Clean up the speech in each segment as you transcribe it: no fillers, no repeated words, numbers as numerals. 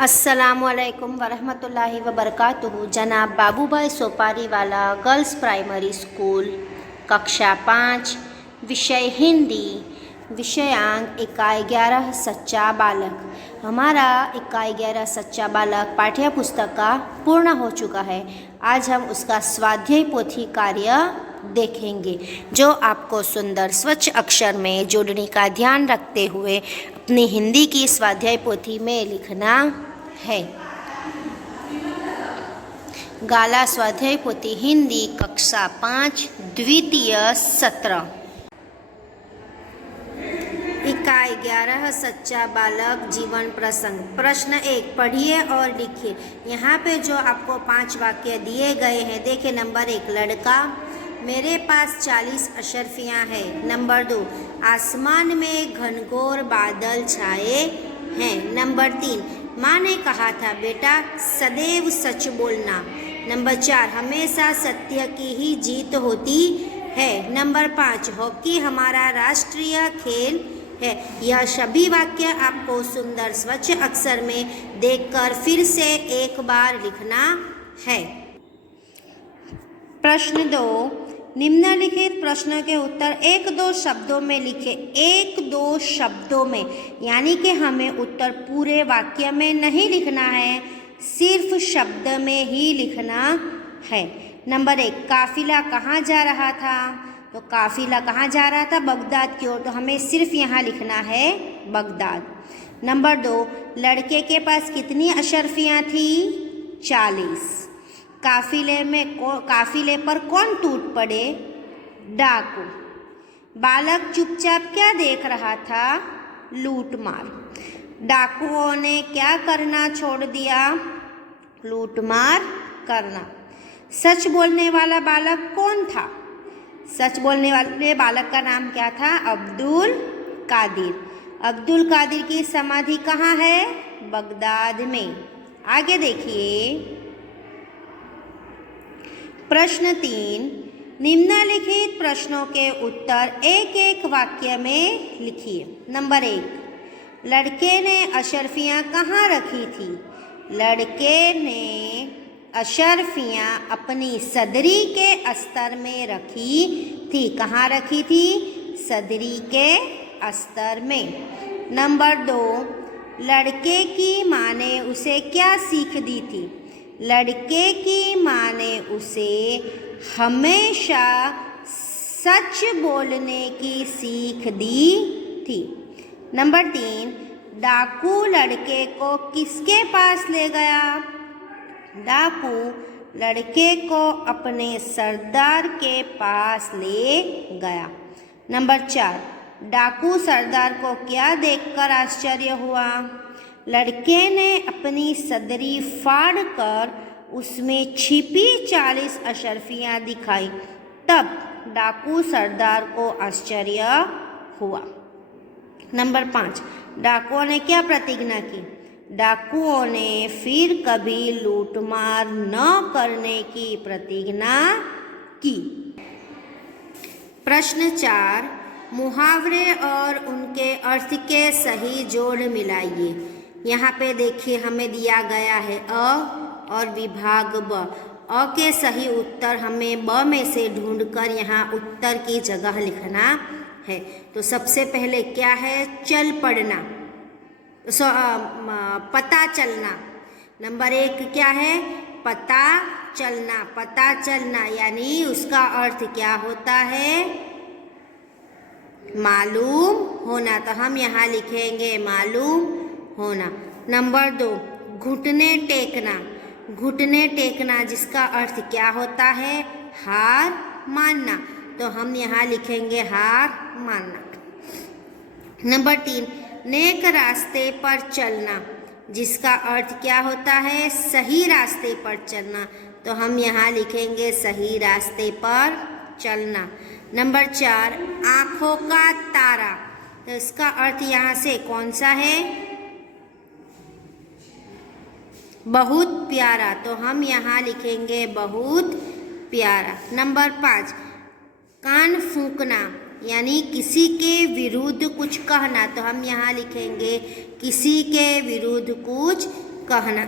अस्सलामुअलैकुम वरहमतुल्लाहि वबरकातुहू। जनाब बाबूभाई सोपारी वाला गर्ल्स प्राइमरी स्कूल, कक्षा 5, विषय हिंदी, विषयांक इकाई 11 सच्चा बालक। हमारा इकाई 11 सच्चा बालक पाठ्य पुस्तक का पूर्ण हो चुका है। आज हम उसका स्वाध्याय पोथी कार्य देखेंगे, जो आपको सुंदर स्वच्छ अक्षर में जोड़ने का ध्यान रखते हुए अपनी हिंदी की स्वाध्याय पोथी में लिखना है। गाला स्वाध्याय पोथी हिंदी, कक्षा 5, द्वितीय सत्र, इकाई 11 सच्चा बालक, जीवन प्रसंग। प्रश्न 1, पढ़िए और लिखिए। यहाँ पे जो आपको 5 वाक्य दिए गए हैं, देखिए। नंबर 1, लड़का, मेरे पास 40 अशर्फियाँ हैं। नंबर 2, आसमान में घनघोर बादल छाए हैं। नंबर 3, माँ ने कहा था बेटा सदैव सच बोलना। नंबर 4, हमेशा सत्य की ही जीत होती है। नंबर 5, हॉकी हमारा राष्ट्रीय खेल है। यह सभी वाक्य आपको सुंदर स्वच्छ अक्षर में देखकर फिर से एक बार लिखना है। प्रश्न 2, निम्नलिखित प्रश्न के उत्तर 1-2 शब्दों में लिखें। 1-2 शब्दों में, यानी कि हमें उत्तर पूरे वाक्य में नहीं लिखना है, सिर्फ शब्द में ही लिखना है। नंबर 1, काफिला कहाँ जा रहा था? तो काफिला कहाँ जा रहा था? बगदाद की ओर। तो हमें सिर्फ यहाँ लिखना है बगदाद। नंबर 2, लड़के के पास कितनी अशर्फियाँ थी? 40। काफिले पर कौन टूट पड़े? डाकू। बालक चुपचाप क्या देख रहा था? लूटमार। डाकुओं ने क्या करना छोड़ दिया? लूटमार करना। सच बोलने वाला बालक कौन था? सच बोलने वाले बालक का नाम क्या था? अब्दुल कादिर। अब्दुल कादिर की समाधि कहाँ है? बगदाद में। आगे देखिए। प्रश्न 3, निम्नलिखित प्रश्नों के उत्तर 1-1 वाक्य में लिखिए। नंबर 1, लड़के ने अशर्फियाँ कहाँ रखी थी? लड़के ने अशर्फियाँ अपनी सदरी के अस्तर में रखी थी। कहाँ रखी थी? सदरी के अस्तर में। नंबर 2, लड़के की माँ ने उसे क्या सीख दी थी? लड़के की माँ ने उसे हमेशा सच बोलने की सीख दी थी। नंबर 3, डाकू लड़के को किसके पास ले गया? डाकू लड़के को अपने सरदार के पास ले गया। नंबर 4, डाकू सरदार को क्या देखकर आश्चर्य हुआ? लड़के ने अपनी सदरी फाड़ कर उसमें छिपी 40 अशर्फियाँ दिखाई। तब डाकू सरदार को आश्चर्य हुआ। नंबर 5, डाकुओं ने क्या प्रतिज्ञा की? डाकुओं ने फिर कभी लूटमार न करने की प्रतिज्ञा की। प्रश्न 4, मुहावरे और उनके अर्थ के सही जोड़ मिलाइए। यहाँ पे देखिए, हमें दिया गया है अ और विभाग ब। अ के सही उत्तर हमें ब में से ढूंढकर यहाँ उत्तर की जगह लिखना है। तो सबसे पहले क्या है? चल पड़ना, पता चलना। नंबर 1 क्या है? पता चलना। पता चलना यानी उसका अर्थ क्या होता है? मालूम होना। तो हम यहाँ लिखेंगे मालूम होना। नंबर 2, घुटने टेकना। घुटने टेकना जिसका अर्थ क्या होता है? हार मानना। तो हम यहाँ लिखेंगे हार मानना। नंबर 3, नेक रास्ते पर चलना जिसका अर्थ क्या होता है? सही रास्ते पर चलना। तो हम यहाँ लिखेंगे सही रास्ते पर चलना। नंबर 4, आँखों का तारा। तो इसका अर्थ यहाँ से कौन सा है? बहुत प्यारा। तो हम यहाँ लिखेंगे बहुत प्यारा। नंबर 5, कान फूंकना यानी किसी के विरुद्ध कुछ कहना। तो हम यहाँ लिखेंगे किसी के विरुद्ध कुछ कहना।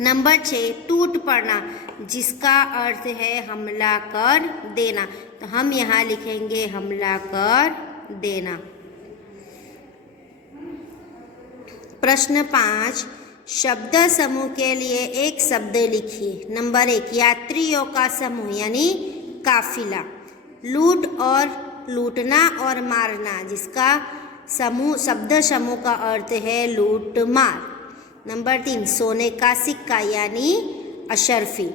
नंबर 6 टूट पड़ना, जिसका अर्थ है हमला कर देना, तो हम यहाँ लिखेंगे हमला कर देना। प्रश्न 5 शब्द समूह के लिए एक शब्द लिखिए। नंबर 1 यात्रियों का समूह यानी काफिला। लूट और लूटना और मारना, जिसका समूह शब्द समूह का अर्थ है लूट मार। नंबर 3 सोने का सिक्का यानी अशर्फी।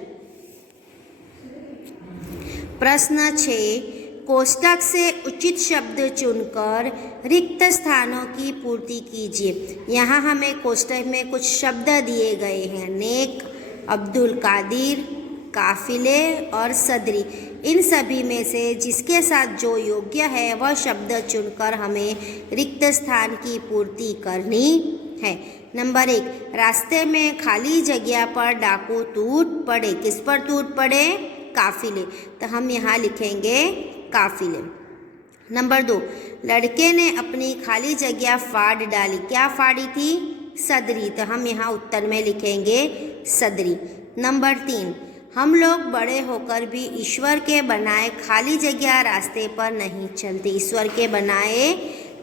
प्रश्न 6 कोष्ठक से उचित शब्द चुनकर रिक्त स्थानों की पूर्ति कीजिए। यहाँ हमें कोष्ठक में कुछ शब्द दिए गए हैं, नेक, अब्दुल कादिर, काफिले और सदरी। इन सभी में से जिसके साथ जो योग्य है वह शब्द चुनकर हमें रिक्त स्थान की पूर्ति करनी है। नंबर 1 रास्ते में खाली जगह पर डाकू टूट पड़े। किस पर टूट पड़े? काफिले, तो हम यहाँ लिखेंगे काफिले। नंबर 2 लड़के ने अपनी खाली जगह फाड़ डाली। क्या फाड़ी थी? सदरी, तो हम यहाँ उत्तर में लिखेंगे सदरी। नंबर 3 हम लोग बड़े होकर भी ईश्वर के बनाए खाली जगह रास्ते पर नहीं चलते, ईश्वर के बनाए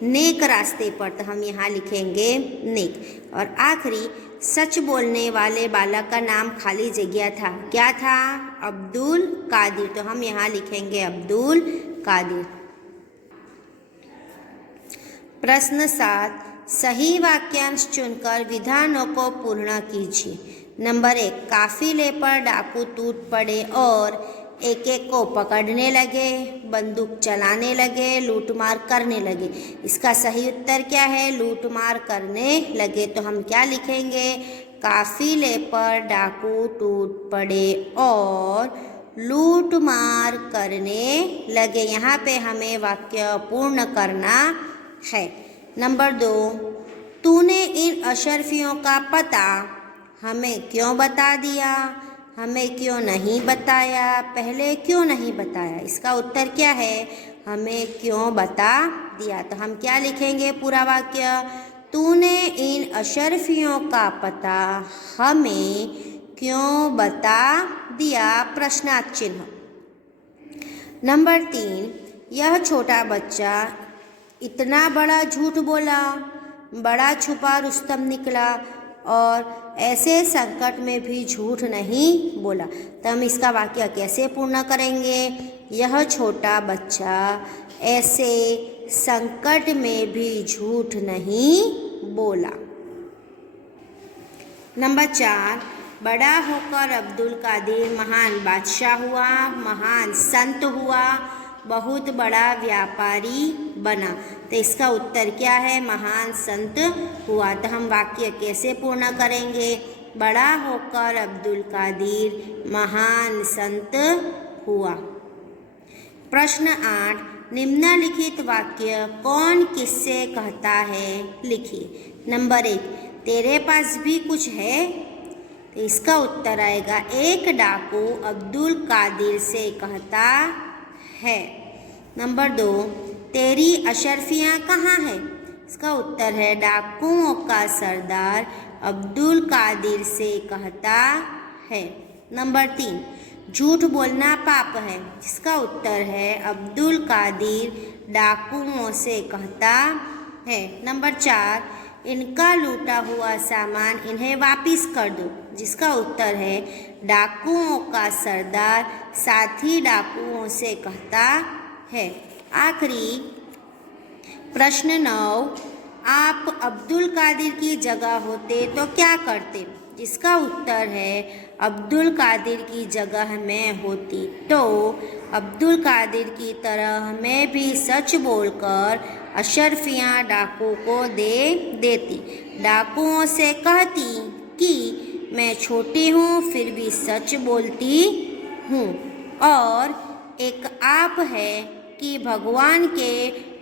नेक रास्ते पर, तो हम यहाँ लिखेंगे नेक। और आखिरी सच बोलने वाले बालक का नाम खाली जगह था। क्या था? अब्दुल कादिर, तो हम यहाँ लिखेंगे अब्दुल कादिर। प्रश्न 7 सही वाक्यांश चुनकर विधानों को पूर्ण कीजिए। नंबर 1 काफिले पर डाकू टूट पड़े और एक एक को पकड़ने लगे, बंदूक चलाने लगे, लूटमार करने लगे। इसका सही उत्तर क्या है? लूटमार करने लगे, तो हम क्या लिखेंगे? काफिले पर डाकू टूट पड़े और लूटमार करने लगे। यहाँ पे हमें वाक्य पूर्ण करना है। नंबर 2 तूने इन अशर्फियों का पता हमें क्यों बता दिया? हमें क्यों नहीं बताया? पहले क्यों नहीं बताया? इसका उत्तर क्या है? हमें क्यों बता दिया, तो हम क्या लिखेंगे पूरा वाक्य? तूने इन अशर्फियों का पता हमें क्यों बता दिया? प्रश्नार्थ चिन्ह। नंबर 3 यह छोटा बच्चा इतना बड़ा झूठ बोला, बड़ा छुपा रुस्तम निकला और ऐसे संकट में भी झूठ नहीं बोला, तो हम इसका वाक्य कैसे पूर्ण करेंगे? यह छोटा बच्चा ऐसे संकट में भी झूठ नहीं बोला। नंबर 4 बड़ा होकर अब्दुल कादिर महान बादशाह हुआ, महान संत हुआ, बहुत बड़ा व्यापारी बना, तो इसका उत्तर क्या है? महान संत हुआ। तो हम वाक्य कैसे पूर्ण करेंगे? बड़ा होकर अब्दुल कादिर महान संत हुआ। प्रश्न 8 निम्नलिखित वाक्य कौन किससे कहता है? लिखिए। नंबर 1 तेरे पास भी कुछ है, तो इसका उत्तर आएगा एक डाकू अब्दुल कादिर से कहता है। नंबर 2 तेरी अशर्फियाँ कहाँ हैं? इसका उत्तर है डाकुओं का सरदार अब्दुल कादिर से कहता है। नंबर 3 झूठ बोलना पाप है, जिसका उत्तर है अब्दुल कादिर डाकुओं से कहता है। नंबर 4 इनका लूटा हुआ सामान इन्हें वापस कर दो, जिसका उत्तर है डाकुओं का सरदार साथी डाकुओं से कहता है। आखिरी प्रश्न 9 आप अब्दुल कादिर की जगह होते तो क्या करते? जिसका उत्तर है अब्दुल कादिर की जगह में होती तो अब्दुल कादिर की तरह मैं भी सच बोलकर अशर्फियाँ डाकू को दे देती, डाकुओं से कहती कि मैं छोटी हूँ फिर भी सच बोलती हूँ, और एक आप है कि भगवान के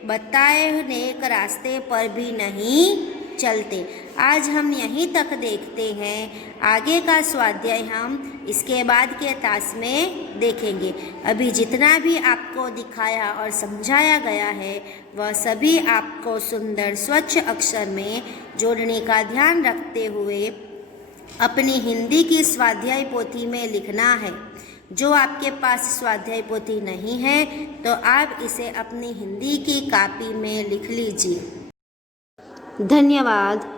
बताए नेक रास्ते पर भी नहीं चलते। आज हम यहीं तक देखते हैं, आगे का स्वाध्याय हम इसके बाद के तास में देखेंगे। अभी जितना भी आपको दिखाया और समझाया गया है वह सभी आपको सुंदर स्वच्छ अक्षर में जोड़ने का ध्यान रखते हुए अपनी हिंदी की स्वाध्याय पोथी में लिखना है। जो आपके पास स्वाध्याय पोथी नहीं है तो आप इसे अपनी हिंदी की कॉपी में लिख लीजिए। धन्यवाद।